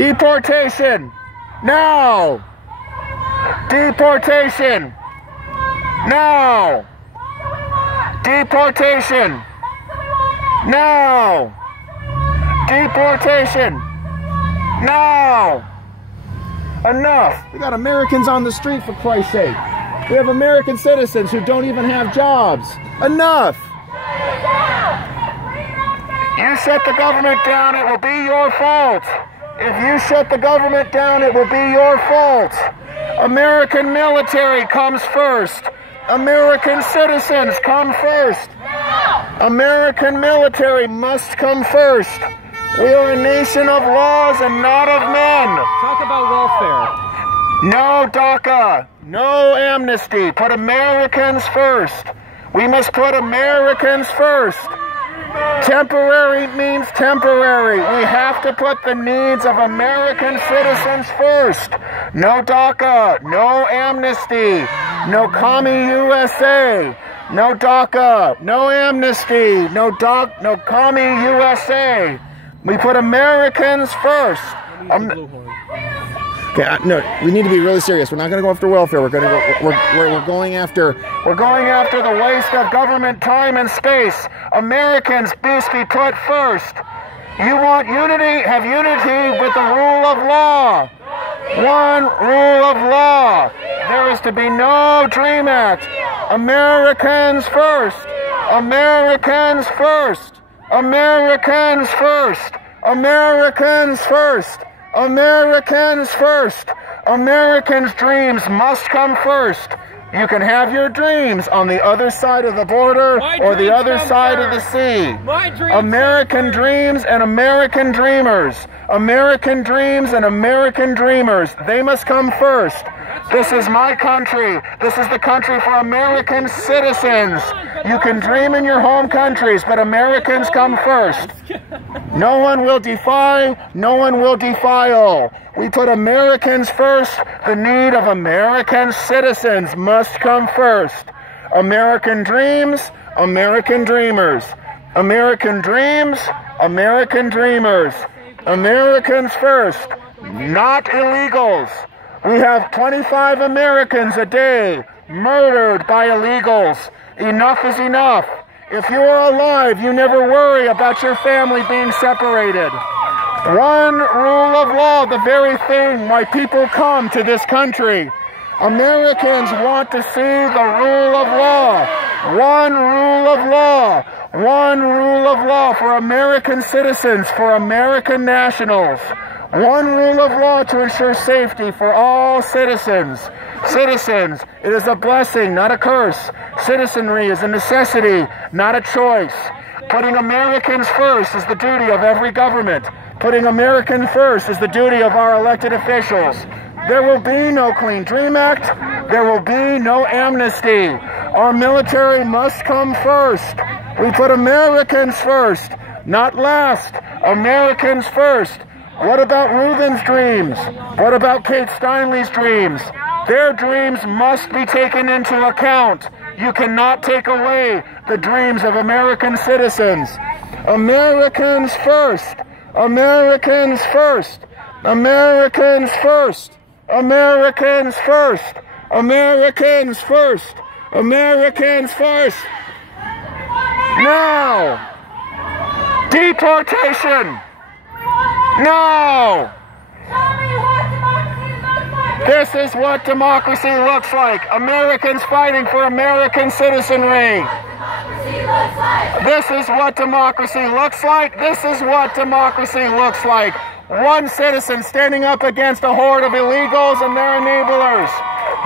Deportation! Now! Deportation! Now! Deportation! Now! Deportation! Now! Enough! We got Americans on the street, for Christ's sake. We have American citizens who don't even have jobs. Enough! You shut the government down, it will be your fault. If you shut the government down, it will be your fault. American military comes first. American citizens come first. American military must come first. We are a nation of laws and not of men. Talk about welfare. No DACA, no amnesty. Put Americans first. We must put Americans first. Temporary means temporary. We have to put the needs of American citizens first. No DACA, no amnesty, no commie USA, no DACA, no amnesty, no commie USA. We put Americans first. Okay, no, we need to be really serious. We're not going to go after welfare. We're going after the waste of government time and space. Americans must be put first. You want unity? Have unity with the rule of law. One rule of law. There is to be no Dream Act. Americans first. Americans first. Americans first. Americans first. Americans first. Americans' dreams must come first. You can have your dreams on the other side of the border or the other side of the sea. American dreams and American dreamers. American dreams and American dreamers. They must come first. This is my country. This is the country for American citizens. You can dream in your home countries, but Americans come first. No one will defy, no one will defile. We put Americans first. The need of American citizens must come first. American dreams, American dreamers. American dreams, American dreamers. Americans first, not illegals. We have 25 Americans a day murdered by illegals. Enough is enough. If you are alive, you never worry about your family being separated. One rule of law, the very thing why people come to this country. Americans want to see the rule of law. One rule of law. One rule of law for American citizens, for American nationals. One rule of law to ensure safety for all citizens. Citizens, it is a blessing, not a curse. Citizenry is a necessity, not a choice. Putting Americans first is the duty of every government. Putting Americans first is the duty of our elected officials. There will be no Clean Dream Act. There will be no amnesty. Our military must come first. We put Americans first, not last. Americans first. What about Reuben's dreams? What about Kate Steinle's dreams? Their dreams must be taken into account. You cannot take away the dreams of American citizens. Americans first. Americans first. Americans first. Americans first. Americans first. Americans first. Now. Deportation. No! This is what democracy looks like. Americans fighting for American citizenry. This is what democracy looks like. This is what democracy looks like. One citizen standing up against a horde of illegals and their enablers.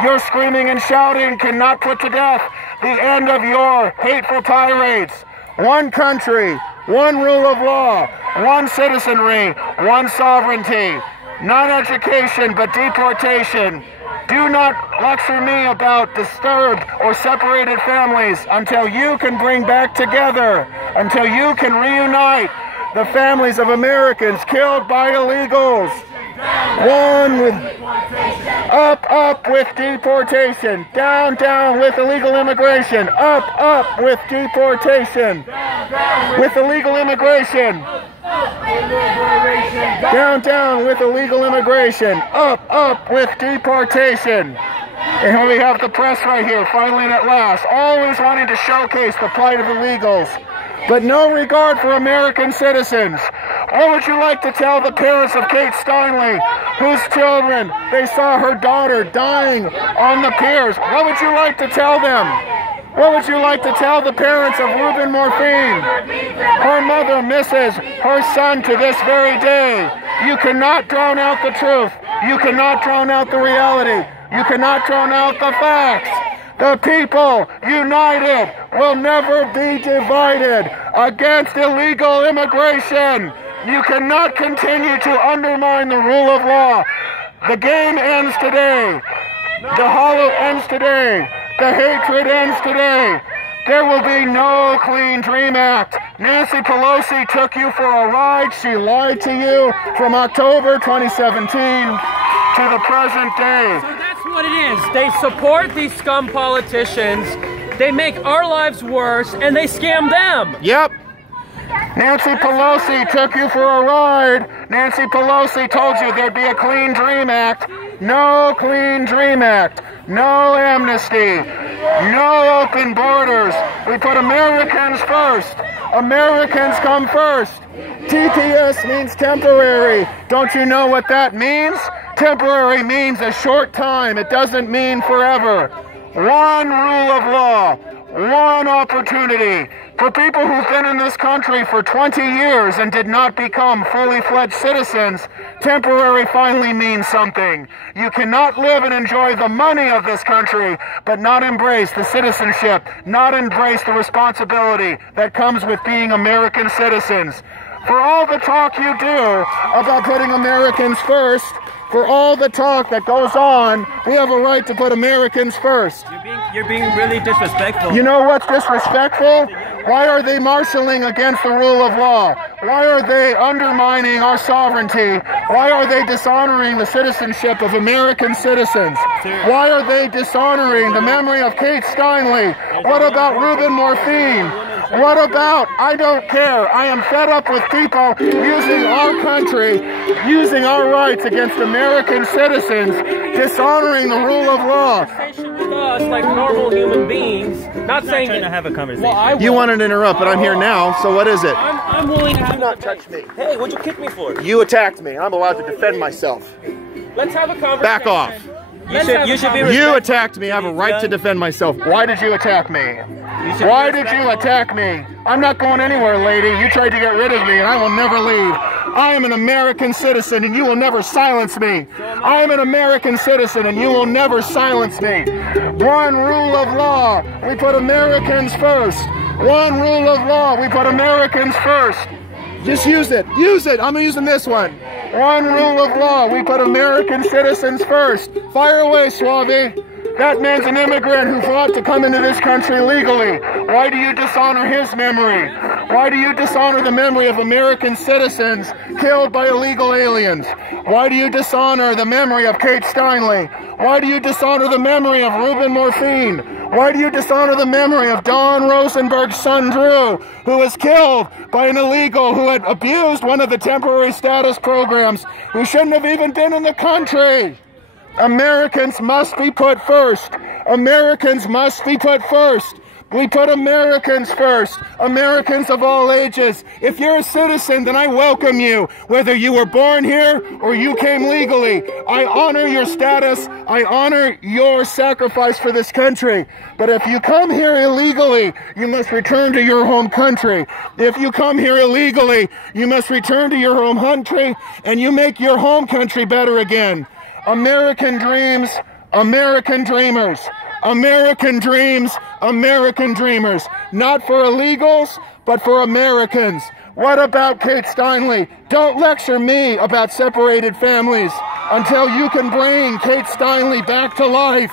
Your screaming and shouting cannot put to death the end of your hateful tirades. One country, one rule of law, one citizenry, one sovereignty. Not education, but deportation. Do not lecture me about disturbed or separated families until you can bring back together, until you can reunite the families of Americans killed by illegals. One with up with deportation. Down with illegal immigration. Up with deportation. With illegal immigration. Down, down with illegal immigration. Up, up with deportation. And here we have the press right here, finally and at last, always wanting to showcase the plight of illegals, but no regard for American citizens. What would you like to tell the parents of Kate Steinle, whose children, they saw her daughter dying on the piers? What would you like to tell them? What would you like to tell the parents of Ruben Morphine? Her mother misses her son to this very day. You cannot drown out the truth. You cannot drown out the reality. You cannot drown out the facts. The people united will never be divided against illegal immigration. You cannot continue to undermine the rule of law. The game ends today. The hollow ends today. The hatred ends today. There will be no Clean Dream Act. Nancy Pelosi took you for a ride. She lied to you from October 2017 to the present day. So that's what it is. They support these scum politicians. They make our lives worse, and they scam them. Yep. Nancy Pelosi took you for a ride. Nancy Pelosi told you there'd be a Clean Dream Act. No Clean Dream Act. No amnesty. No open borders. We put Americans first. Americans come first. TPS means temporary. Don't you know what that means? Temporary means a short time. It doesn't mean forever. One rule of law. One opportunity. For people who've been in this country for 20 years and did not become fully fledged citizens, temporary finally means something. You cannot live and enjoy the money of this country, but not embrace the citizenship, not embrace the responsibility that comes with being American citizens. For all the talk you do about putting Americans first, for all the talk that goes on, we have a right to put Americans first. You're being really disrespectful. You know what's disrespectful? Why are they marshaling against the rule of law? Why are they undermining our sovereignty? Why are they dishonoring the citizenship of American citizens? Why are they dishonoring the memory of Kate Steinle? What about Ruben Morphine? What about, I don't care, I am fed up with people using our country, using our rights against American citizens, dishonoring the rule of law. With us like normal human beings, not saying trying to have a conversation. Well, You wanted to interrupt, but I'm here now, so what is it? I'm willing to have Do not touch me. Hey, what'd you kick me for? You attacked me. I'm allowed to defend myself. Let's have a conversation. Back off. You should be You attacked me. I have a right to defend myself. Why did you attack me? Why did you attack me? I'm not going anywhere, lady. You tried to get rid of me, and I will never leave. I am an American citizen, and you will never silence me. I am an American citizen, and you will never silence me. One rule of law. We put Americans first. One rule of law. We put Americans first. Just use it. Use it. I'm using this one. One rule of law. We put American citizens first. Fire away, Suave. That man's an immigrant who fought to come into this country legally. Why do you dishonor his memory? Why do you dishonor the memory of American citizens killed by illegal aliens? Why do you dishonor the memory of Kate Steinle? Why do you dishonor the memory of Ruben Morphine? Why do you dishonor the memory of Don Rosenberg's son Drew, who was killed by an illegal who had abused one of the temporary status programs, who shouldn't have even been in the country? Americans must be put first. Americans must be put first. We put Americans first. Americans of all ages. If you're a citizen, then I welcome you. Whether you were born here or you came legally, I honor your status. I honor your sacrifice for this country. But if you come here illegally, you must return to your home country. If you come here illegally, you must return to your home country and you make your home country better again. American dreams, American dreamers. American dreams, American dreamers. Not for illegals, but for Americans. What about Kate Steinle? Don't lecture me about separated families until you can bring Kate Steinle back to life.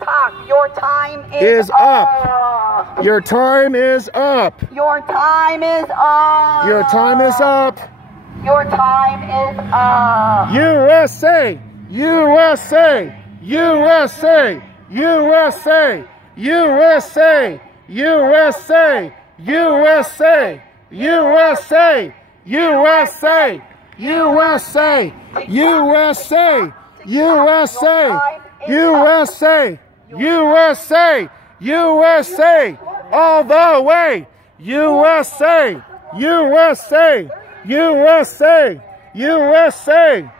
TikTok, your time is up. Your time is up. Your time is up. Your time is up. Your time is up. USA, USA, USA, USA, USA, USA, USA, USA, USA, USA, USA, USA, USA, USA, USA, all the way. USA, USA, USA, USA.